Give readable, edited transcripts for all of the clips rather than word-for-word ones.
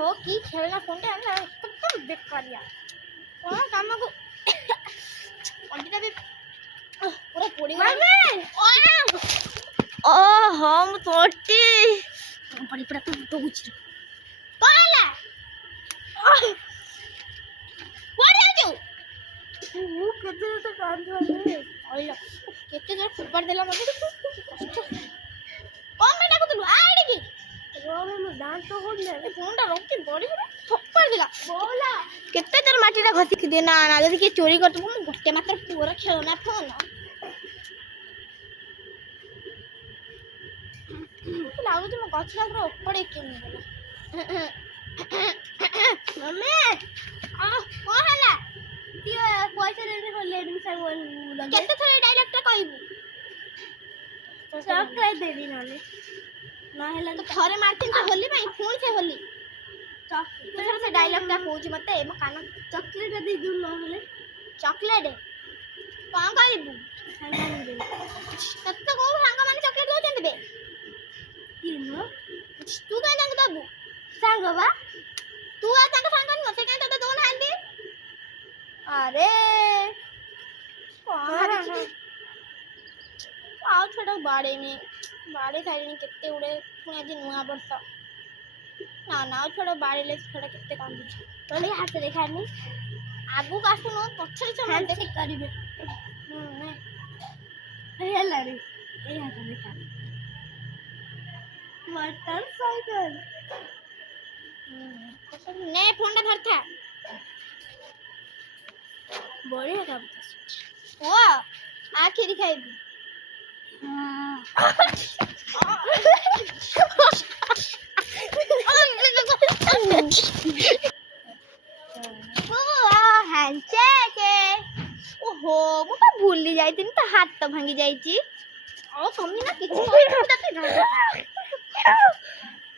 हो कि खेलना फोन टा ना एकदम बेकारिया कौन काम को अंडा भी पूरा पोड़ी ओ हम तोटी बड़ी पड़ा तो कुछ पाला कोड़े जो वो केते तो काम करे ओइला केते जोर फुटबॉल देला मते कौन मैं डाको तू आड़ी की रोवे में डांस तो हो ने फोन टा रोक के बड़ी थप्पड़ दिला बोला केते जोर माटी रा घसी देना ना जदी के चोरी कर तो गोटे मात्र पूरा खेलना फोन लाଗୁଛି ମୋ ଗଛଟା ପୁରା ଉପରେ କେମିତି ମମ୍ମି କଣ ହେଲା ଟିକେ ପଇସା ଦେଇ ଲେଡିଂ ସାଙ୍ଗ କେତେ ଥର ଏ ଡାଇଲଗଟା କହିବୁ ଚକଲେଟ୍ ଦେବି ନହେଲେ ତ ଥରେ ମାରିଥିଲି ତ ହୋଲି ପାଇଁ ପୁଣି ସେ ହୋଲି ଚକଲେଟ୍ ସେ ଡାଇଲଗଟା କହୁଛି ମତେ ମୋ କାନ ଚକଲେଟ୍ ଦେଇ ଦଉ ନହେଲେ ଚକଲେଟ୍ କଣ କରିବୁ ସାଙ୍ଗମାନେ ଦେବି ତତେ ତ କୋଉ ସାଙ୍ଗମାନେ ଚକଲେଟ୍ ଦଉଛନ୍ତି ବେ तू काय सांग बाबू सांग बाबा तू आ सांग सांग न से काय तो दोन हांडी अरे आओ छोटा बाड़े खाइनी केते उड़े पुनी आज नुआ वर्ष ना ना छोटा बाड़ेले छोटा केते कांदी तोली हाथ देखानी आगु कासु न पछरे छ देख करिवे हेला रे ए हाथ देखा मोटरसाइकिल ने फोन टा धरथा बढ़िया काम ओ आखिर दिखाइबी हैंडशेक ओहो मु तो भूली जाइतिन तो हाथ तो भांगी जाइची ओ कमी ना किछ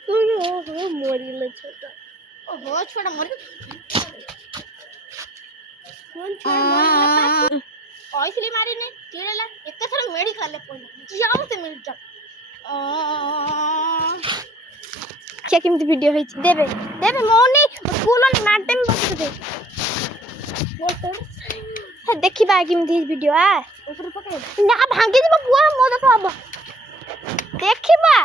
ओहो मोरिले छोटा ओहो छोटा मोरी कौन छोटा मोरी ओइसली मारिने चिड़ला एक थर मेडिकल ले पड़ी जाऊ से मेडिकल क्या केमती वीडियो होई देबे देबे मोनी स्कूल में नाटे में बस दे मोटर देखिबा केमती वीडियो आ ऊपर पकड़ ना भांगी दिबा बुआ मो देखो अब देखिबा